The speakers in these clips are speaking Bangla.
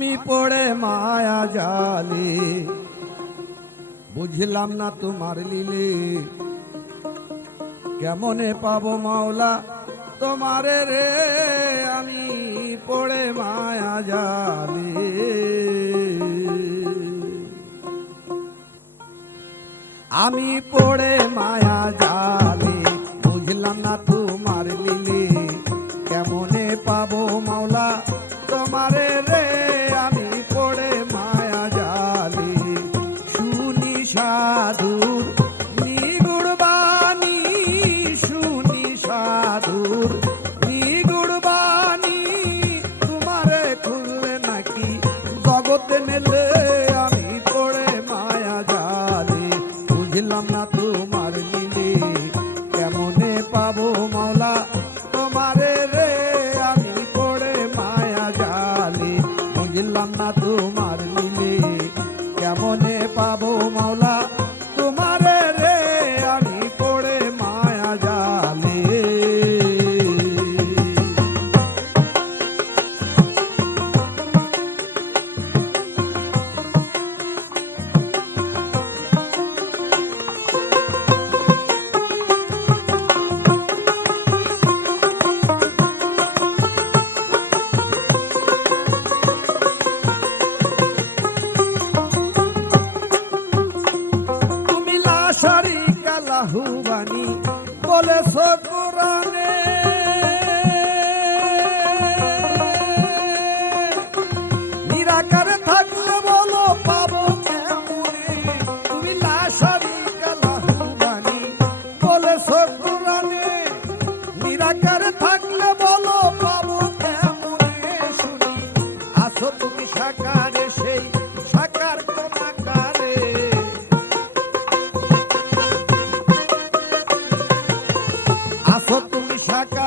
আমি পড়ে মায়া জালি। বুঝলাম না তোমার লিলে। কেমনে পাবো মাওলা তোমারে রে? আমি পড়ে মায়া জালি। আমি পড়ে মায়া জালি। বুঝলাম না তো তোমার মিলে কেমনে পাবো মা একার থাকলে বলো পাবো কেমন শুনি? আসো তুমি সাকারে সেই সাকার তোমাকারে আসো তুমি সাকার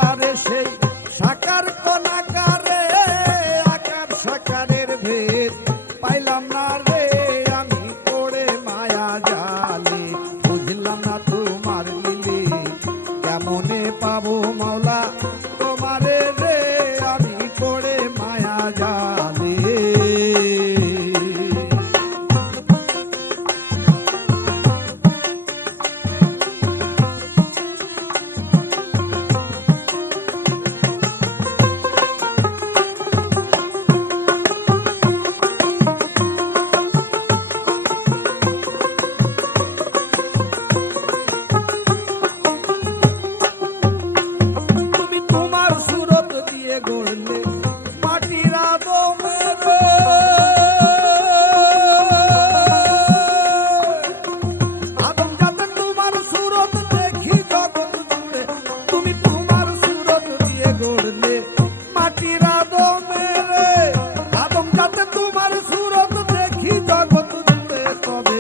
পাখি জগৎ জুড়ে তবে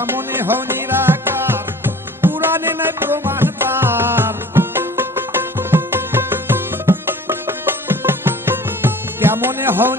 এমনই হও নিরাকার পুরাণে নাই প্রমাণ তার। কেমনে হও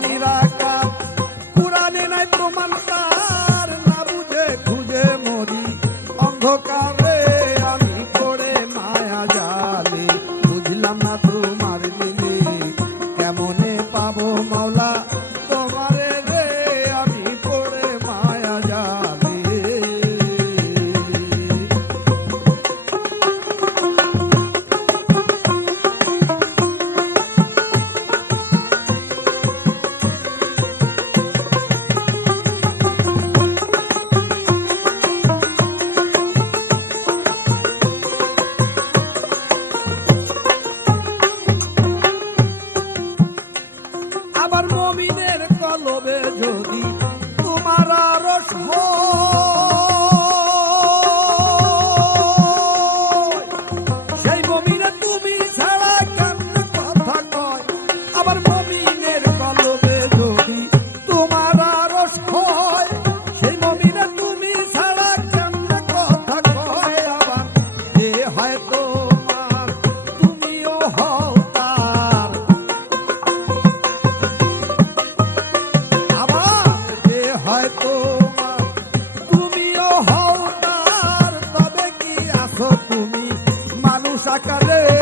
টাকা রে।